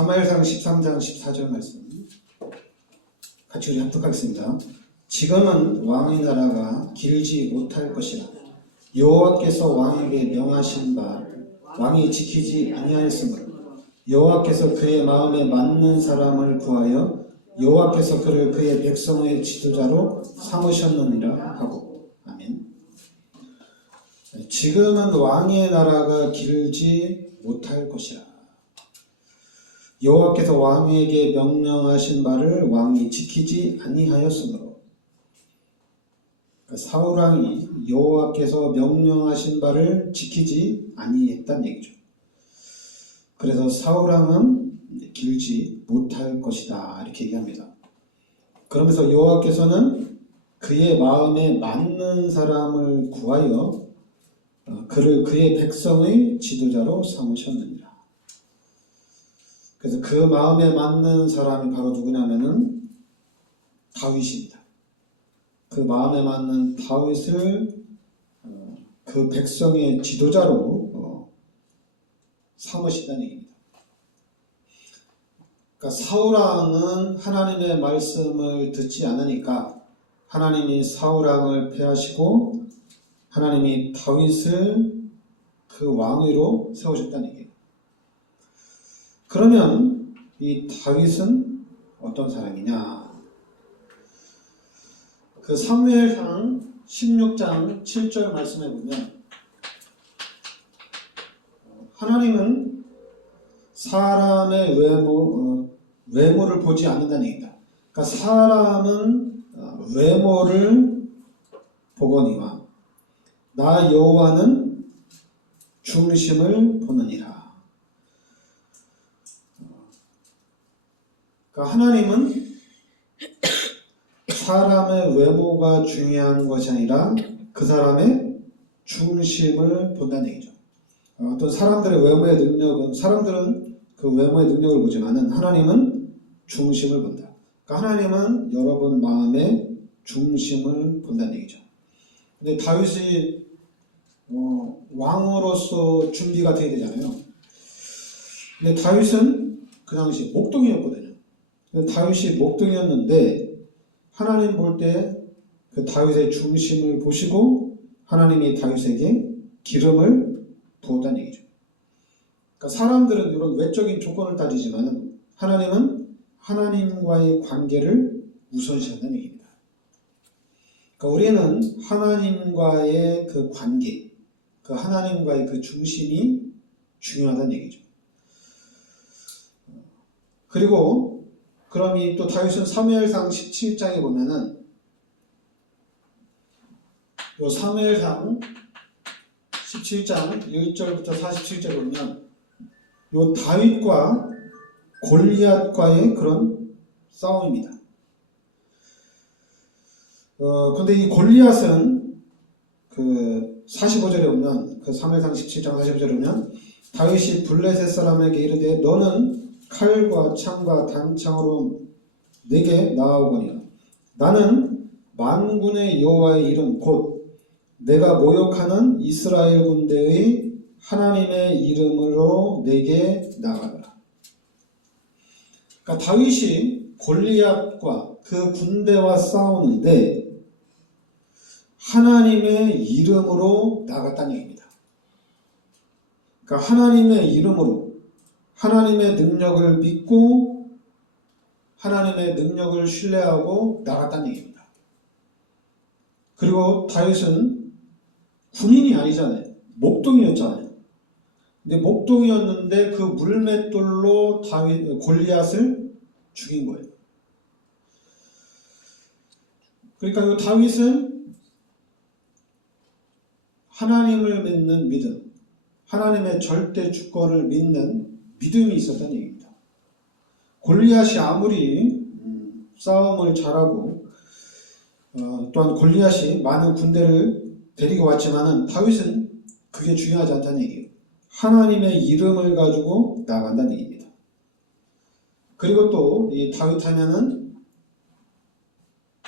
사무엘상 13장 14절 말씀 같이 우리 합독하겠습니다. 지금은 왕의 나라가 길지 못할 것이라. 여호와께서 왕에게 명하신 바 왕이 지키지 아니하였으므로 여호와께서 그의 마음에 맞는 사람을 구하여 여호와께서 그를 그의 백성의 지도자로 삼으셨느니라 하고. 아멘. 지금은 왕의 나라가 길지 못할 것이라. 여호와께서 왕에게 명령하신 바를 왕이 지키지 아니하였으므로. 사울왕이 여호와께서 명령하신 바를 지키지 아니했단 얘기죠. 그래서 사울왕은 길지 못할 것이다 이렇게 얘기합니다. 그러면서 여호와께서는 그의 마음에 맞는 사람을 구하여 그를 그의 백성의 지도자로 삼으셨느니라. 그래서 그 마음에 맞는 사람이 바로 누구냐면은 다윗입니다. 그 마음에 맞는 다윗을 그 백성의 지도자로 삼으시다는 얘기입니다. 그러니까 사울왕은 하나님의 말씀을 듣지 않으니까 하나님이 사울왕을 패하시고 하나님이 다윗을 그 왕위로 세우셨다는 얘기예요. 그러면 이 다윗은 어떤 사람이냐? 그 사무엘상 16장 7절 말씀에 보면 하나님은 사람의 외모를 보지 않는다는 얘기다. 그러니까 사람은 외모를 보거니와 나 여호와는 중심을 보느니라. 그러니까 하나님은 사람의 외모가 중요한 것이 아니라 그 사람의 중심을 본다는 얘기죠. 어떤 사람들의 외모의 능력은 사람들은 그 외모의 능력을 보지만은 하나님은 중심을 본다. 그러니까 하나님은 여러분 마음의 중심을 본다는 얘기죠. 근데 다윗이 왕으로서 준비가 돼야 되잖아요. 근데 다윗은 그 당시 목동이었거든요. 근데 다윗이 목동이었는데 하나님 볼 때 그 다윗의 중심을 보시고 하나님이 다윗에게 기름을 부었다는 얘기죠. 그러니까 사람들은 이런 외적인 조건을 따지지만 하나님은 하나님과의 관계를 우선시한다는 얘기입니다. 그러니까 우리는 하나님과의 그 관계, 그 하나님과의 그 중심이 중요하다는 얘기죠. 그리고 그럼 이 또 다윗은 사무엘상 17장에 보면은 요 사무엘상 17장 1절부터 47절 보면 요 다윗과 골리앗과의 그런 싸움입니다. 근데 이 골리앗은 그 45절에 보면 그 사무엘상 17장 45절에 보면 다윗이 블레셋 사람에게 이르되 너는 칼과 창과 단창으로 내게 나아오거니와 나는 만군의 여호와의 이름 곧 내가 모욕하는 이스라엘 군대의 하나님의 이름으로 내게 나가라. 그러니까 다윗이 골리앗과 그 군대와 싸우는데 하나님의 이름으로 나갔다는 얘기입니다. 그러니까 하나님의 이름으로 하나님의 능력을 믿고 하나님의 능력을 신뢰하고 나갔다는 얘기입니다. 그리고 다윗은 군인이 아니잖아요. 목동이었잖아요. 근데 목동이었는데 그 물맷돌로 골리앗을 죽인 거예요. 그러니까 이 다윗은 하나님을 믿는 믿음, 하나님의 절대 주권을 믿는 믿음이 있었다는 얘기입니다. 골리앗이 아무리 싸움을 잘하고 또한 골리앗이 많은 군대를 데리고 왔지만은 다윗은 그게 중요하지 않다는 얘기예요. 하나님의 이름을 가지고 나간다는 얘기입니다. 그리고 또 이 다윗 하면은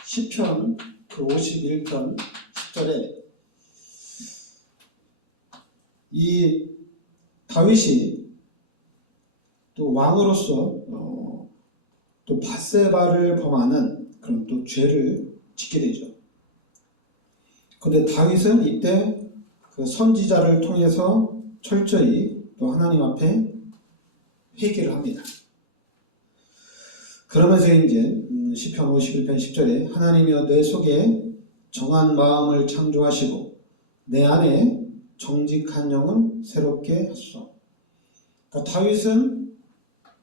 시편 그 51편 10절에 이 다윗이 또 왕으로서 또 밧세바를 범하는 그런 또 죄를 짓게 되죠. 그런데 다윗은 이때 그 선지자를 통해서 철저히 또 하나님 앞에 회개를 합니다. 그러면서 이제 시편 51편 10절에 하나님이여 내 속에 정한 마음을 창조하시고 내 안에 정직한 영을 새롭게 하소서. 그러니까 다윗은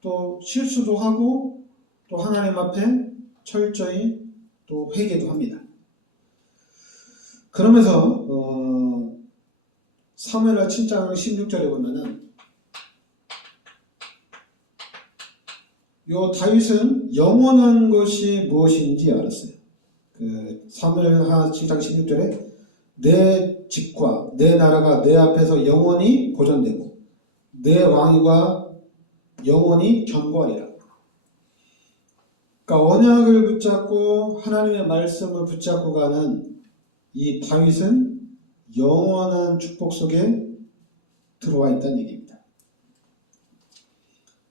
또 실수도 하고 또 하나님 앞에 철저히 또 회개도 합니다. 그러면서 사무엘하 7장 16절에 보면은 요 다윗은 영원한 것이 무엇인지 알았어요. 그 사무엘하 7장 16절에 내 집과 내 나라가 내 앞에서 영원히 보존되고 내 왕위가 영원히 견고하리라. 그러니까 언약을 붙잡고 하나님의 말씀을 붙잡고 가는 이 다윗은 영원한 축복 속에 들어와 있다는 얘기입니다.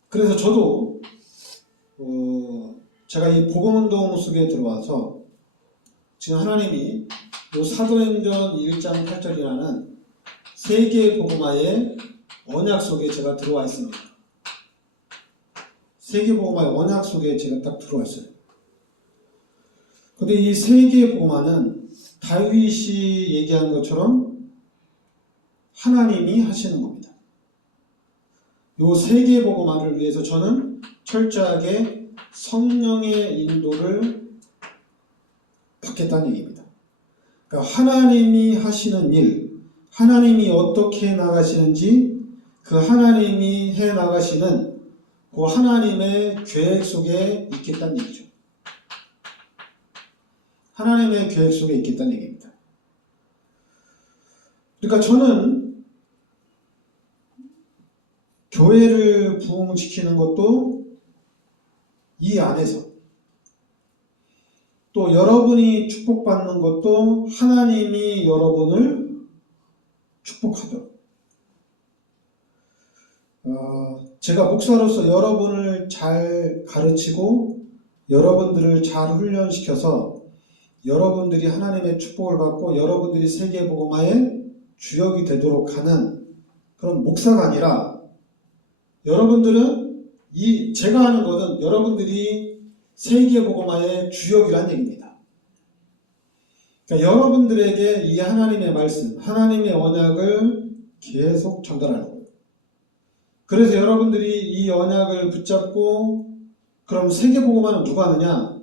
그래서 저도 제가 이 복음운동 속에 들어와서 지금 하나님이 요 사도행전 1장 8절이라는 세계 복음화의 언약 속에 제가 들어와 있습니다. 세계 복음화의 언약 속에 제가 딱 들어왔어요. 근데 이 세계 복음화는 다윗이 얘기한 것처럼 하나님이 하시는 겁니다. 요 세계 복음화를 위해서 저는 철저하게 성령의 인도를 받겠다는 얘기입니다. 그러니까 하나님이 하시는 일, 하나님이 어떻게 나가시는지 그 하나님이 해 나가시는 그 하나님의 계획 속에 있겠다는 얘기죠. 하나님의 계획 속에 있겠다는 얘기입니다. 그러니까 저는 교회를 부흥시키는 것도 이 안에서 또 여러분이 축복받는 것도 하나님이 여러분을 축복하도록 제가 목사로서 여러분을 잘 가르치고 여러분들을 잘 훈련시켜서 여러분들이 하나님의 축복을 받고 여러분들이 세계복음화의 주역이 되도록 하는 그런 목사가 아니라 여러분들은 제가 하는 것은 여러분들이 세계복음화의 주역이란 얘기입니다. 그러니까 여러분들에게 이 하나님의 말씀, 하나님의 언약을 계속 전달하는 거예요. 그래서 여러분들이 이 언약을 붙잡고 그럼 세계복음화는 누가 하느냐?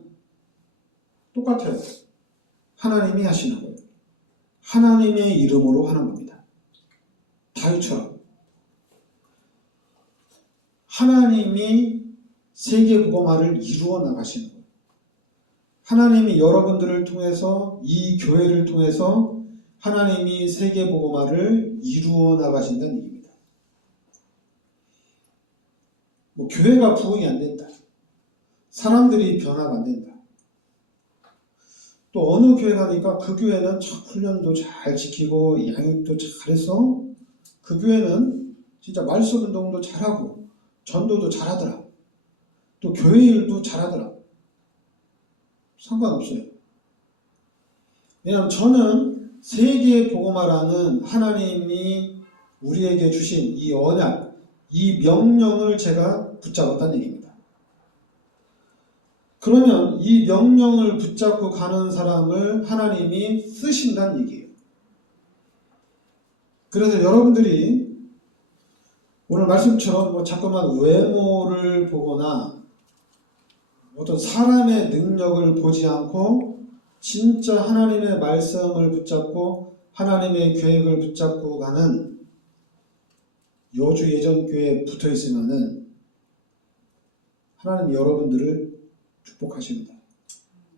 똑같아요. 하나님이 하시는 거예요. 하나님의 이름으로 하는 겁니다. 다윗처럼. 하나님이 세계복음화를 이루어 나가시는 거예요. 하나님이 여러분들을 통해서 이 교회를 통해서 하나님이 세계복음화를 이루어 나가신다는 얘기입니다. 뭐 교회가 부흥이 안 된다. 사람들이 변화가 안 된다. 또 어느 교회 가니까 그 교회는 참 훈련도 잘 지키고 양육도 잘해서 그 교회는 진짜 말씀 운동도 잘하고 전도도 잘하더라. 또 교회 일도 잘하더라. 상관없어요. 왜냐하면 저는 세계 복음화라는 하나님이 우리에게 주신 이 언약, 이 명령을 제가 붙잡았다는 얘기입니다. 그러면 이 명령을 붙잡고 가는 사람을 하나님이 쓰신다는 얘기예요. 그래서 여러분들이 오늘 말씀처럼 자꾸만 외모를 보거나 어떤 사람의 능력을 보지 않고 진짜 하나님의 말씀을 붙잡고 하나님의 계획을 붙잡고 가는 여주 예전교회에 붙어 있으면은 하나님 여러분들을 축복하십니다.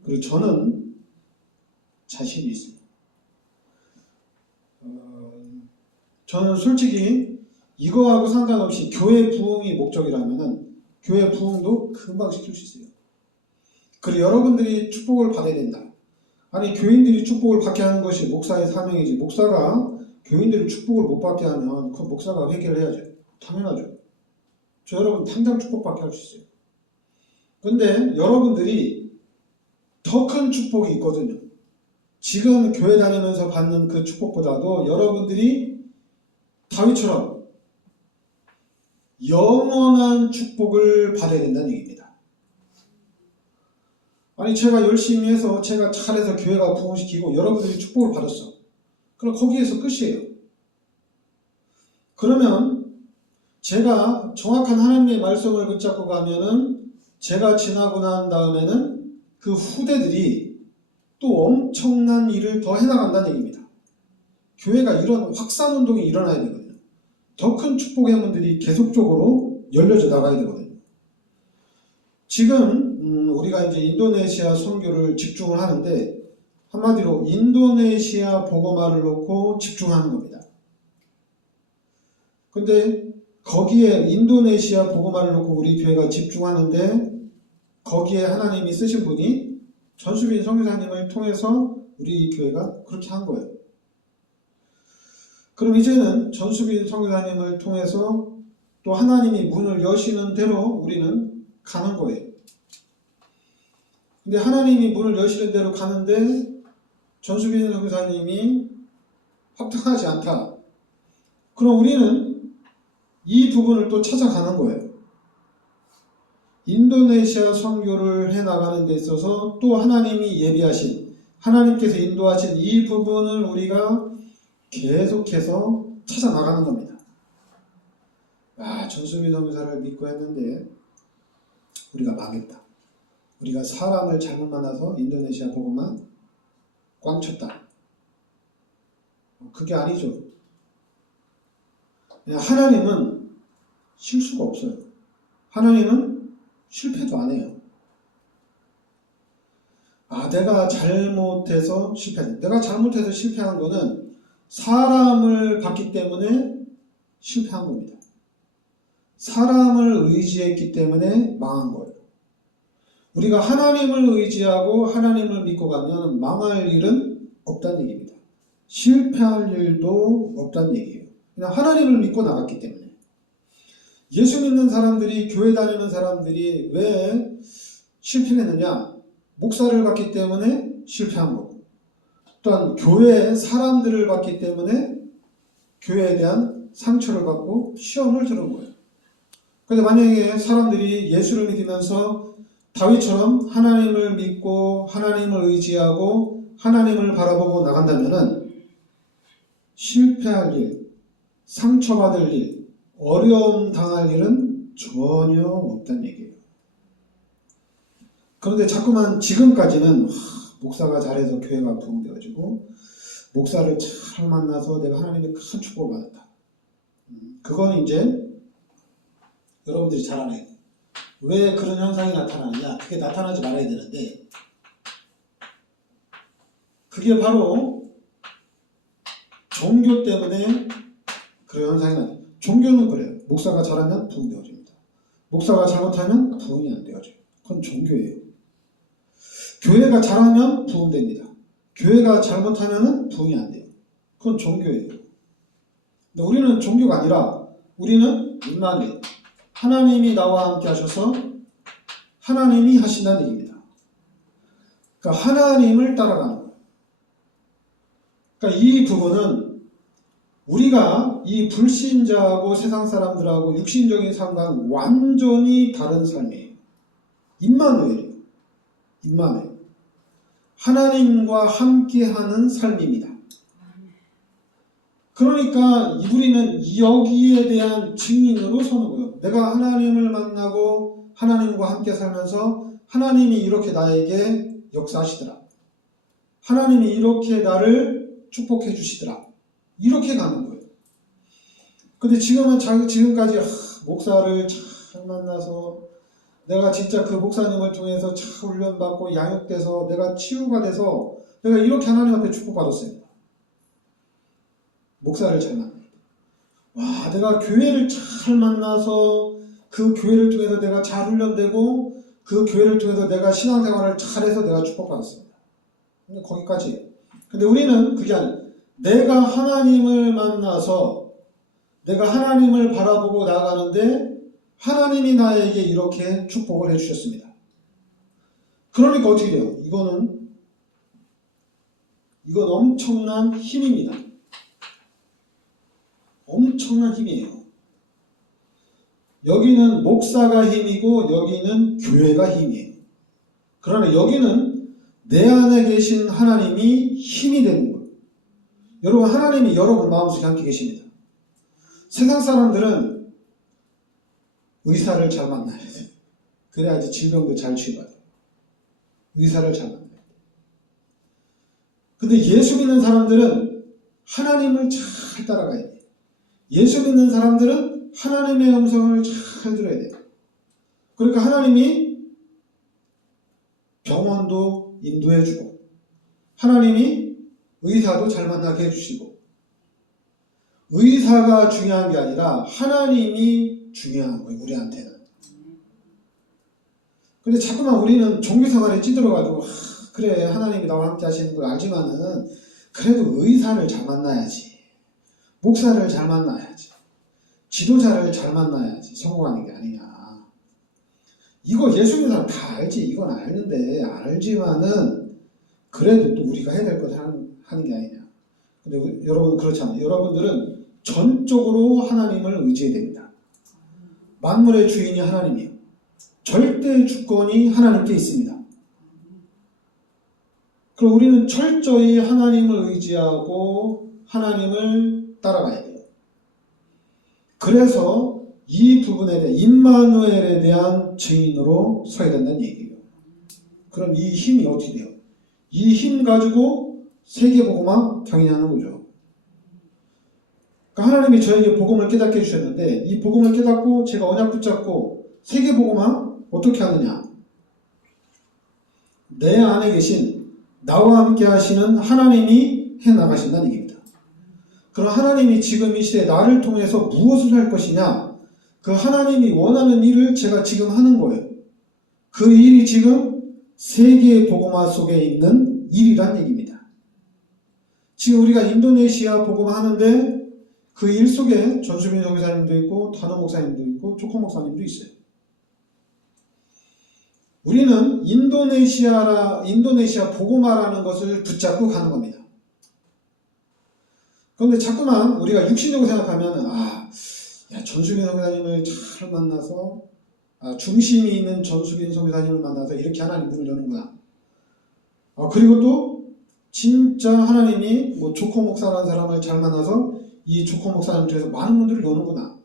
그리고 저는 자신이 있습니다. 저는 솔직히 이거하고 상관없이 교회 부흥이 목적이라면은 교회 부흥도 금방 시킬 수 있어요. 그리고 여러분들이 축복을 받아야 된다. 아니 교인들이 축복을 받게 하는 것이 목사의 사명이지 목사가 교인들이 축복을 못 받게 하면 그 목사가 회개를 해야죠. 당연하죠. 저 여러분 당장 축복받게 할 수 있어요. 근데 여러분들이 더 큰 축복이 있거든요. 지금 교회 다니면서 받는 그 축복보다도 여러분들이 다윗처럼 영원한 축복을 받아야 된다는 얘기입니다. 아니 제가 열심히 해서 제가 잘해서 교회가 부흥시키고 여러분들이 축복을 받았어. 그럼 거기에서 끝이에요. 그러면 제가 정확한 하나님의 말씀을 붙잡고 가면은 제가 지나고 난 다음에는 그 후대들이 또 엄청난 일을 더 해나간다는 얘기입니다. 교회가 이런 확산운동이 일어나야 되거든요. 더 큰 축복의 문들이 계속적으로 열려져 나가야 되거든요. 지금 우리가 이제 인도네시아 선교를 집중을 하는데 한마디로 인도네시아 복음화를 놓고 집중하는 겁니다. 근데 거기에 인도네시아 복음화를 놓고 우리 교회가 집중하는데 거기에 하나님이 쓰신 분이 전수빈 선교사님을 통해서 우리 교회가 그렇게 한 거예요. 그럼 이제는 전수빈 선교사님을 통해서 또 하나님이 문을 여시는 대로 우리는 가는 거예요. 근데 하나님이 문을 여시는 대로 가는데 전수빈 선교사님이 합당하지 않다. 그럼 우리는 이 부분을 또 찾아가는 거예요. 인도네시아 선교를 해나가는 데 있어서 또 하나님이 예비하신, 하나님께서 인도하신 이 부분을 우리가 계속해서 찾아나가는 겁니다. 전수빈 선교사를 믿고 했는데 우리가 망했다. 우리가 사람을 잘못 만나서 인도네시아 복음만 꽝쳤다. 그게 아니죠. 하나님은 실수가 없어요. 하나님은 실패도 안 해요. 내가 잘못해서 실패했다. 내가 잘못해서 실패한 거는 사람을 봤기 때문에 실패한 겁니다. 사람을 의지했기 때문에 망한 거예요. 우리가 하나님을 의지하고 하나님을 믿고 가면 망할 일은 없다는 얘기입니다. 실패할 일도 없다는 얘기예요. 그냥 하나님을 믿고 나갔기 때문에. 예수 믿는 사람들이, 교회 다니는 사람들이 왜 실패를 했느냐? 목사를 봤기 때문에 실패한 거고, 또한 교회의 사람들을 봤기 때문에 교회에 대한 상처를 받고 시험을 들은 거예요. 그런데 만약에 사람들이 예수를 믿으면서 다윗처럼 하나님을 믿고 하나님을 의지하고 하나님을 바라보고 나간다면은 실패할 일, 상처받을 일, 어려움 당할 일은 전혀 없다는 얘기예요. 그런데 자꾸만 지금까지는 목사가 잘해서 교회가 부흥되어지고 목사를 잘 만나서 내가 하나님의 큰 축복을 받았다. 그건 이제 여러분들이 잘 알아야 돼요. 왜 그런 현상이 나타나느냐? 그게 나타나지 말아야 되는데 그게 바로 종교 때문에 그런 현상이 나타나요. 종교는 그래요. 목사가 잘하면 부흥되어집니다. 목사가 잘못하면 부흥이 안 되어져요. 그건 종교예요. 교회가 잘하면 부흥됩니다. 교회가 잘못하면 부흥이 안 돼요. 그건 종교예요. 근데 우리는 종교가 아니라 우리는 임마누엘, 하나님이 나와 함께 하셔서 하나님이 하신다는 얘기입니다. 그러니까 하나님을 따라가는 거예요. 그러니까 이 부분은 우리가 이 불신자하고 세상 사람들하고 육신적인 삶과는 완전히 다른 삶이에요. 임마누엘이에요. 임마누엘. 하나님과 함께하는 삶입니다. 그러니까 우리는 여기에 대한 증인으로 서는 거예요. 내가 하나님을 만나고 하나님과 함께 살면서 하나님이 이렇게 나에게 역사하시더라. 하나님이 이렇게 나를 축복해 주시더라. 이렇게 가는 거예요. 근데 지금까지 목사를 잘 만나서 내가 진짜 그 목사님을 통해서 잘 훈련받고 양육돼서 내가 치유가 돼서 내가 이렇게 하나님 앞에 축복받았습니다. 목사를 잘 만나. 내가 교회를 잘 만나서 그 교회를 통해서 내가 잘 훈련되고 그 교회를 통해서 내가 신앙생활을 잘해서 내가 축복받았습니다. 근데 거기까지예요. 근데 우리는 그게 아니에요. 내가 하나님을 만나서 내가 하나님을 바라보고 나가는데 하나님이 나에게 이렇게 축복을 해주셨습니다. 그러니까 어떻게 돼요? 이건 엄청난 힘입니다. 엄청난 힘이에요. 여기는 목사가 힘이고 여기는 교회가 힘이에요. 그러나 여기는 내 안에 계신 하나님이 힘이 되는 거예요. 여러분, 하나님이 여러분 마음속에 함께 계십니다. 세상 사람들은 의사를 잘 만나야 돼요. 그래야지 질병도 잘 치유받아요. 의사를 잘 만나야 돼요. 근데 예수 믿는 사람들은 하나님을 잘 따라가야 돼요. 예수 믿는 사람들은 하나님의 음성을 잘 들어야 돼요. 그러니까 하나님이 병원도 인도해주고 하나님이 의사도 잘 만나게 해주시고 의사가 중요한 게 아니라 하나님이 중요한 거예요. 우리한테는. 근데 자꾸만 우리는 종교생활에 찌들어가지고 그래 하나님이 나와 함께 하시는 걸 알지만은 그래도 의사를 잘 만나야지. 목사를 잘 만나야지. 지도자를 잘 만나야지 성공하는 게 아니냐. 이거 예수 믿는 사람 다 알지. 이건 알는데 알지만은 그래도 또 우리가 해야 될 것 하는 게 아니냐. 근데 여러분 그렇지 않아요. 여러분들은 전적으로 하나님을 의지해야 됩니다. 만물의 주인이 하나님이에요. 절대 주권이 하나님께 있습니다. 그럼 우리는 철저히 하나님을 의지하고 하나님을 따라가야 돼요. 그래서 이 부분에 대해 임마누엘에 대한 증인으로 서야 된다는 얘기예요. 그럼 이 힘이 어떻게 돼요? 이 힘 가지고 세계복음화 강의하는 거죠. 그러니까 하나님이 저에게 복음을 깨닫게 해주셨는데 이 복음을 깨닫고 제가 언약 붙잡고 세계복음화 어떻게 하느냐? 내 안에 계신 나와 함께 하시는 하나님이 해나가신다는 얘기입니다. 그럼 하나님이 지금 이 시대에 나를 통해서 무엇을 할 것이냐? 그 하나님이 원하는 일을 제가 지금 하는 거예요. 그 일이 지금 세계의 복음화 속에 있는 일이란 얘기입니다. 지금 우리가 인도네시아 복음화 하는데 그 일 속에 전수빈 선교사님도 있고 단호 목사님도 있고 조커 목사님도 있어요. 우리는 인도네시아 복음화라는 것을 붙잡고 가는 겁니다. 그런데 자꾸만 우리가 육신적으로 생각하면은 전수빈 선교사님을 잘 만나서 중심이 있는 전수빈 선교사님을 만나서 이렇게 하나님 문을 여는구나. 그리고 또 진짜 하나님이 조커 목사라는 사람을 잘 만나서 이 조커 목사님을 통해서 많은 문들을 여는구나.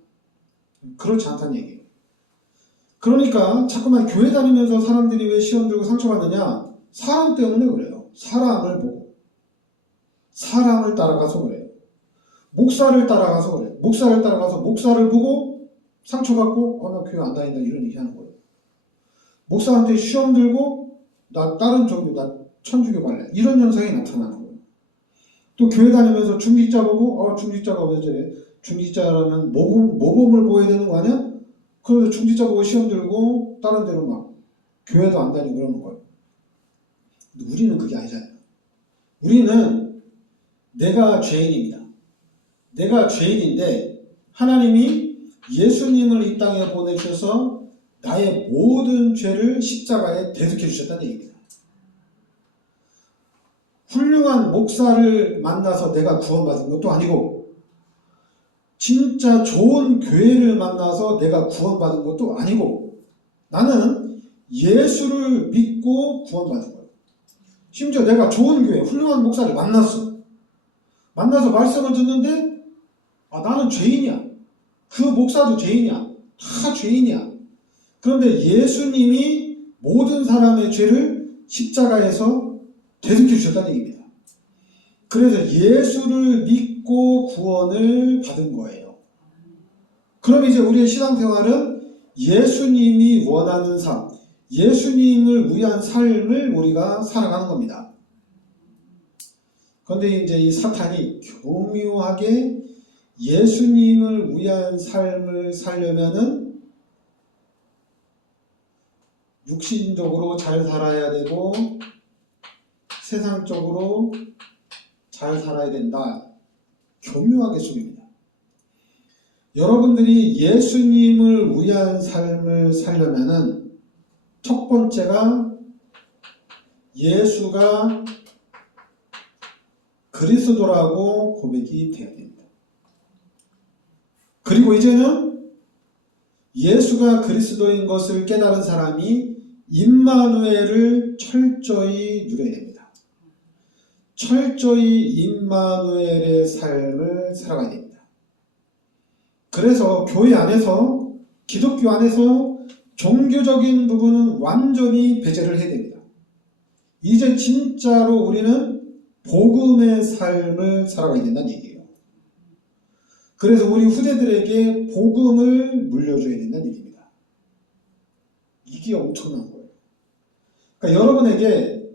그렇지 않다는 얘기예요. 그러니까 자꾸만 교회 다니면서 사람들이 왜 시험 들고 상처받느냐? 사람 때문에 그래요. 사람을 보고 사람을 따라가서 그래요. 목사를 따라가서 그래요. 목사를 따라가서 목사를 보고 상처받고 나 교회 안 다닌다 이런 얘기 하는 거예요. 목사한테 시험 들고 나 다른 종교 나 천주교 갈래 이런 현상이 나타나는 거예요. 또 교회 다니면서 중직자 보고 중직자가 왜 저래? 중직자라면 모범을 보여야 되는 거 아니야? 그래서 중직자 보고 시험 들고 다른 데로 막 교회도 안 다니고 그러는 거예요. 근데 우리는 그게 아니잖아요. 우리는 내가 죄인입니다. 내가 죄인인데 하나님이 예수님을 이 땅에 보내주셔서 나의 모든 죄를 십자가에 대속해 주셨다는 얘기입니다. 훌륭한 목사를 만나서 내가 구원받은 것도 아니고 진짜 좋은 교회를 만나서 내가 구원받은 것도 아니고 나는 예수를 믿고 구원받은 거예요. 심지어 내가 좋은 교회, 훌륭한 목사를 만나서 말씀을 듣는데 나는 죄인이야. 그 목사도 죄인이야. 다 죄인이야. 그런데 예수님이 모든 사람의 죄를 십자가에서 대속해 주셨다는 얘기입니다. 그래서 예수를 믿고 구원을 받은 거예요. 그럼 이제 우리의 신앙생활은 예수님이 원하는 삶, 예수님을 위한 삶을 우리가 살아가는 겁니다. 그런데 이제 이 사탄이 교묘하게 예수님을 위한 삶을 살려면은 육신적으로 잘 살아야 되고 세상적으로 잘 살아야 된다. 교묘하게 속입니다. 여러분들이 예수님을 위한 삶을 살려면은 첫 번째가 예수가 그리스도라고 고백이 되어야 됩니다. 그리고 이제는 예수가 그리스도인 것을 깨달은 사람이 임마누엘을 철저히 누려야 됩니다. 철저히 임마누엘의 삶을 살아가야 됩니다. 그래서 교회 안에서, 기독교 안에서 종교적인 부분은 완전히 배제를 해야 됩니다. 이제 진짜로 우리는 복음의 삶을 살아가야 된다는 얘기예요. 그래서 우리 후대들에게 복음을 물려줘야 된다는 얘기입니다. 이게 엄청난 거예요. 그러니까 여러분에게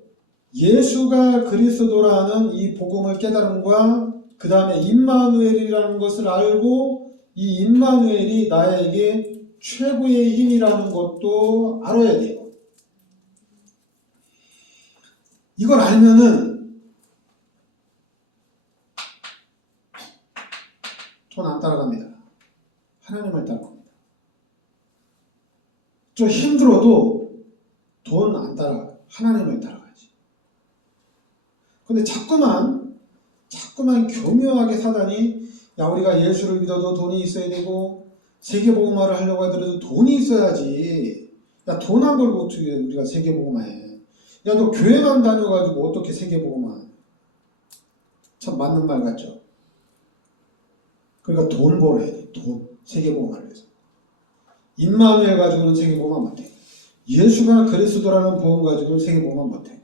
예수가 그리스도라는 이 복음을 깨달음과 그 다음에 임마누엘이라는 것을 알고 이 임마누엘이 나에게 최고의 힘이라는 것도 알아야 돼요. 이걸 알면은 돈 안 따라갑니다. 하나님을 따라갑니다. 좀 힘들어도 돈 안 따라가요. 하나님을 따라가야지. 근데 자꾸만 교묘하게 사단이 야 우리가 예수를 믿어도 돈이 있어야 되고 세계복음화를 하려고 하더라도 돈이 있어야지. 야 돈 안 벌고 어떻게 우리가 세계복음화해. 야 너 교회만 다녀가지고 어떻게 세계복음화. 참 맞는 말 같죠. 그러니까 돈 벌어야 돼. 돈. 세계복음화를 해서. 임마누엘 가지고는 세계복음화 못해. 예수가 그리스도라는 복음 가지고는 세계복음화 못해.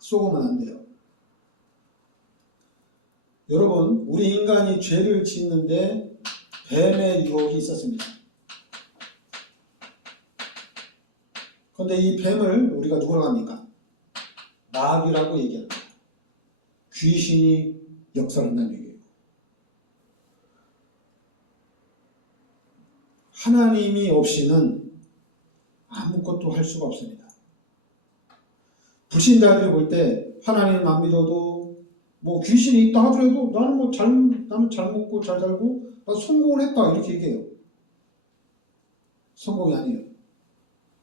쏘고만 안 돼요. 여러분, 우리 인간이 죄를 짓는데 뱀의 유혹이 있었습니다. 그런데 이 뱀을 우리가 누구라고 합니까? 마귀라고 얘기합니다. 귀신이 역사한다는 얘기예요. 하나님이 없이는 아무것도 할 수가 없습니다. 불신자들이 볼 때 하나님 안 믿어도 뭐 귀신이 있다 하더라도 나는 잘 먹고 잘 살고 나 성공을 했다 이렇게 얘기해요. 성공이 아니에요.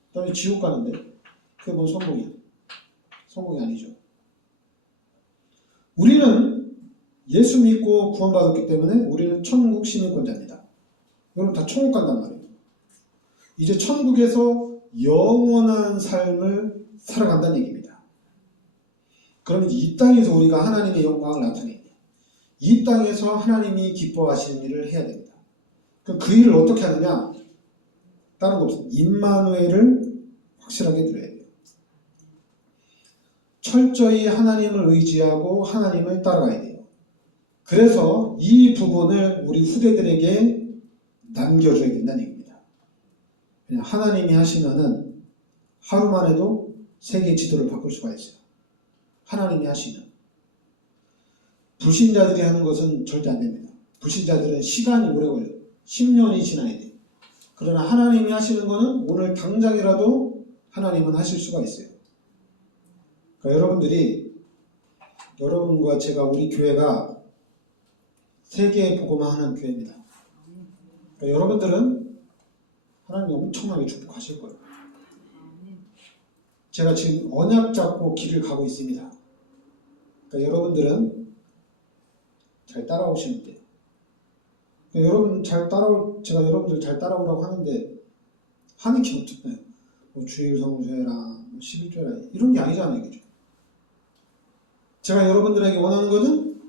그다음에 지옥 가는데 그게 뭔 성공이야? 성공이 아니죠. 우리는 예수 믿고 구원받았기 때문에 우리는 천국 시민권자입니다. 여러분 다 천국 간단 말이에요. 이제 천국에서 영원한 삶을 살아간다는 얘기입니다. 그러면 이 땅에서 우리가 하나님의 영광을 나타내야 돼요. 이 땅에서 하나님이 기뻐하시는 일을 해야 됩니다. 그럼 그 일을 어떻게 하느냐? 다른 거 없어요. 임마누엘을 확실하게 누려야 돼요. 철저히 하나님을 의지하고 하나님을 따라가야 돼요. 그래서 이 부분을 우리 후대들에게 남겨줘야 된다는 얘기입니다. 그냥 하나님이 하시면은 하루만 해도 세계 지도를 바꿀 수가 있어요. 하나님이 하시면. 불신자들이 하는 것은 절대 안 됩니다. 불신자들은 시간이 오래 걸려요. 10년이 지나야 돼요. 그러나 하나님이 하시는 거는 오늘 당장이라도 하나님은 하실 수가 있어요. 그러니까 여러분과 제가 우리 교회가 세계에 복음화하는 교회입니다. 그러니까 여러분들은 하나님이 엄청나게 축복하실 거예요. 제가 지금 언약 잡고 길을 가고 있습니다. 그러니까 여러분들은 잘 따라오시면 돼요. 그러니까 제가 여러분들 잘 따라오라고 하는데 하는 게 없잖아요. 뭐 주일 성수해라, 뭐 11조 해라 이런 게 아니잖아요, 그죠? 제가 여러분들에게 원하는 것은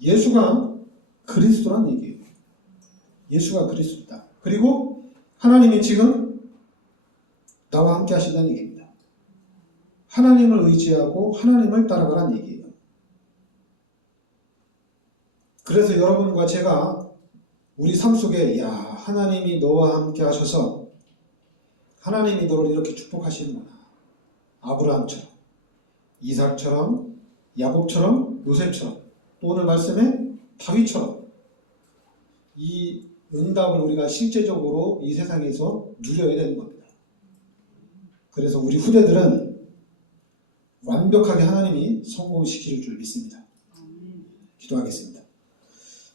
예수가 그리스도란 얘기예요. 예수가 그리스도다. 그리고 하나님이 지금 나와 함께 하신다는 얘기입니다. 하나님을 의지하고 하나님을 따라가라는 얘기예요. 그래서 여러분과 제가 우리 삶 속에 하나님이 너와 함께 하셔서 하나님이 너를 이렇게 축복하시는구나. 아브라함처럼, 이삭처럼, 야곱처럼, 요셉처럼, 또 오늘 말씀에 다윗처럼 이 응답을 우리가 실제적으로 이 세상에서 누려야 되는 겁니다. 그래서 우리 후대들은 완벽하게 하나님이 성공시킬 줄 믿습니다. 기도하겠습니다.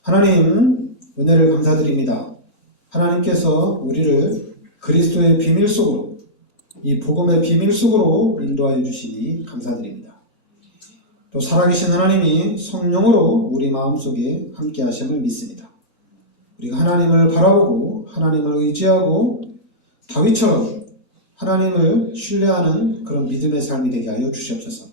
하나님 은혜를 감사드립니다. 하나님께서 우리를 그리스도의 비밀 속으로, 이 복음의 비밀 속으로 인도하여 주시니 감사드립니다. 또 살아계신 하나님이 성령으로 우리 마음속에 함께 하심을 믿습니다. 우리가 하나님을 바라보고 하나님을 의지하고 다윗처럼 하나님을 신뢰하는 그런 믿음의 삶이 되게 하여 주시옵소서.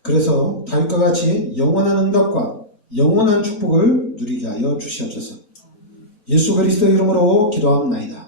그래서 다윗과 같이 영원한 응답과 영원한 축복을 누리게 하여 주시옵소서. 예수 그리스도 이름으로 기도합나이다.